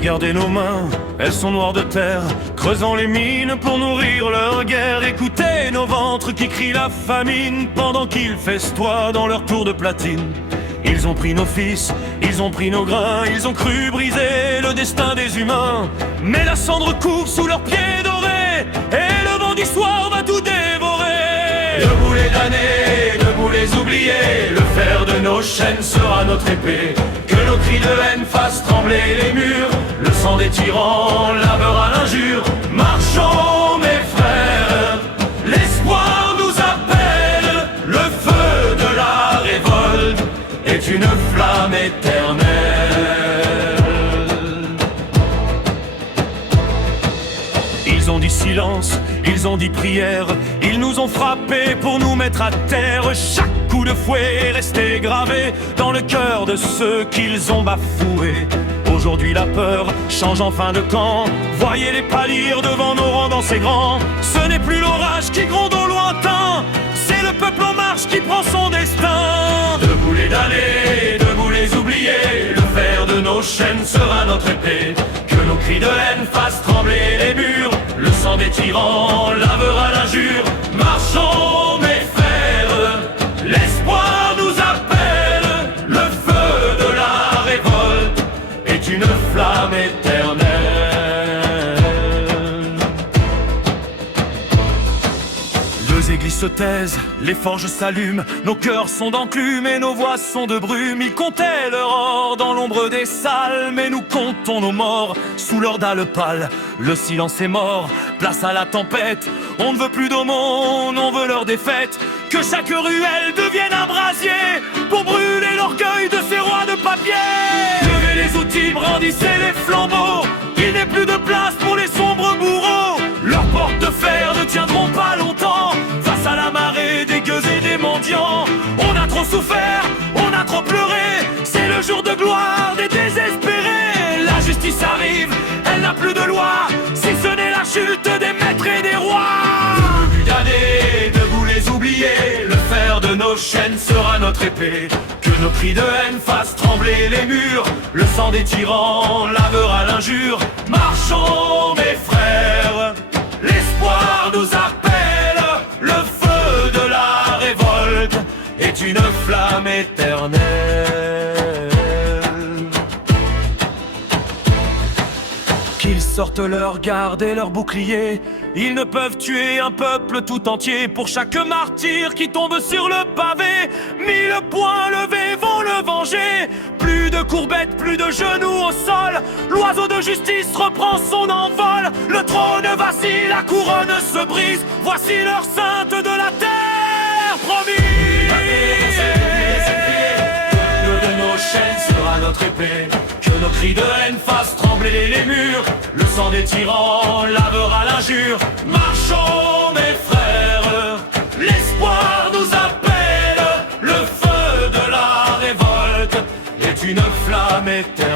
Regardez nos mains, elles sont noires de terre, creusant les mines pour nourrir leur guerre. Écoutez nos ventres qui crient la famine pendant qu'ils festoient dans leur tour de platine. Ils ont pris nos fils, ils ont pris nos grains, ils ont cru briser le destin des humains. Mais la cendre court sous leurs pieds dorés, et le vent du soir va tout dévorer. Debout les damnés, debout les oubliés, le fer de nos chaînes sera notre épée. Que nos cris de haine fassent trembler les murs, le sang des tyrans lavera l'injure. Marchons mes frères, l'espoir nous appelle, le feu de la révolte est une flamme éternelle. Ils ont dit silence, ils ont dit prière, ils nous ont frappés pour nous mettre à terre. Chaque coup de fouet est resté gravé dans le cœur de ceux qu'ils ont bafoués. Aujourd'hui la peur change en fin de camp, voyez-les pâlir devant nos rangs dans ces grands. Ce n'est plus l'orage qui gronde au lointain, c'est le peuple en marche qui prend son destin. Debout les damnés, debout les oubliés, le fer de nos chaînes sera notre épée. Que nos cris de haine fassent trembler les murs, le sang des tyrans lavera l'injure. Marchons mes frères, l'espoir nous appelle, le feu de la révolte est une flamme éternelle. Les églises se taisent, les forges s'allument, nos cœurs sont d'enclume et nos voix sont de brume. Ils comptaient leur or dans l'ombre des salles, mais nous comptons nos morts sous leurs dalles pâles. Le silence est mort, place à la tempête, on ne veut plus d'aumône, on veut leur défaite. Que chaque ruelle devienne un brasier pour brûler l'orgueil de ces rois de papier. Levez les outils, brandissez les flambeaux, il n'est plus de place pour les sombres bourreaux. Leurs portes de fer ne tiendront pas longtemps face à la marée des gueux et des mendiants. On a trop souffert, on a trop pleuré, c'est le jour de gloire des désespérés. La justice arrive, elle n'a plus de loi, si ce n'est la chute des maîtres et des rois. Debout damnés, debout les oubliés, le fer de nos chaînes sera notre épée. Que nos cris de haine fassent trembler les murs, le sang des tyrans lavera l'injure. Marchons mes frères, l'espoir nous appelle, le feu de la révolte est une flamme éternelle. Qu'ils sortent leurs gardes et leurs boucliers, ils ne peuvent tuer un peuple tout entier. Pour chaque martyr qui tombe sur le pavé, 1000 poings levés vont le venger. Plus de courbettes, plus de genoux au sol, l'oiseau de justice reprend son envol. Le trône vacille, la couronne se brise, voici l'heure sainte de la terre promise. Le de nos chaînes sera notre épée. Que nos cris de haine fassent trembler les murs, le sang des tyrans lavera l'injure. Marchons mes frères, l'espoir nous appelle, le feu de la révolte est une flamme éternelle.